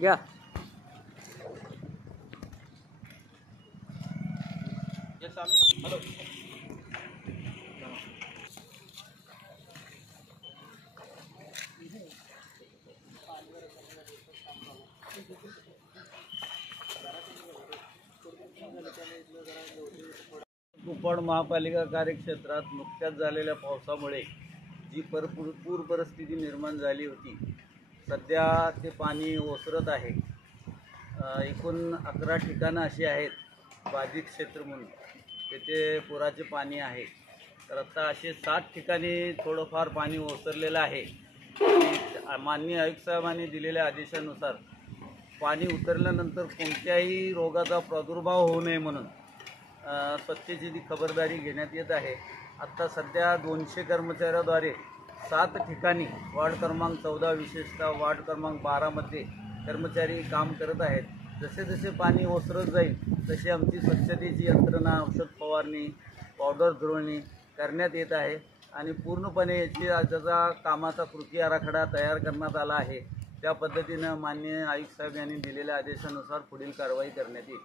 घ्या. हॅलो. कुपवाड महापालिका कार्यक्षेत्रात नुकत्याच झालेल्या पावसामुळे जी पूर परिस्थिती निर्माण झाली होती, सध्या ते पाणी ओसरत आहे. एकूण 11 ठिकाणं अशी आहेत बाधित क्षेत्र म्हणून, तेथे पुराचे पाणी आहे. तर आता असे 7 ठिकाणी थोडंफार पाणी ओसरलेलं आहे. माननीय आयुक्त साहेबांनी दिलेल्या आदेशानुसार पाणी उतरल्यानंतर कोणत्याही रोगाचा प्रादुर्भाव होऊ नये म्हणून स्वच्छतेची जी खबरदारी घेण्यात येत आहे. आत्ता सध्या 200 कर्मचाऱ्याद्वारे 7 ठिकाणी वार्ड क्रमांक 14 विशेषतः वार्ड क्रमांक 12मध्ये कर्मचारी काम करत आहेत. जसे जसे पाणी ओसरत जाईल तशी आमची स्वच्छतेची यंत्रणा, औषध फवारणी, पावडर धुळणी करण्यात येत आहे आणि पूर्णपणे त्याचा कामाचा कृती आराखडा तयार करण्यात आला आहे. त्या पद्धतीनं माननीय आयुक्त साहेब यांनी दिलेल्या आदेशानुसार पुढील कारवाई करण्यात येईल.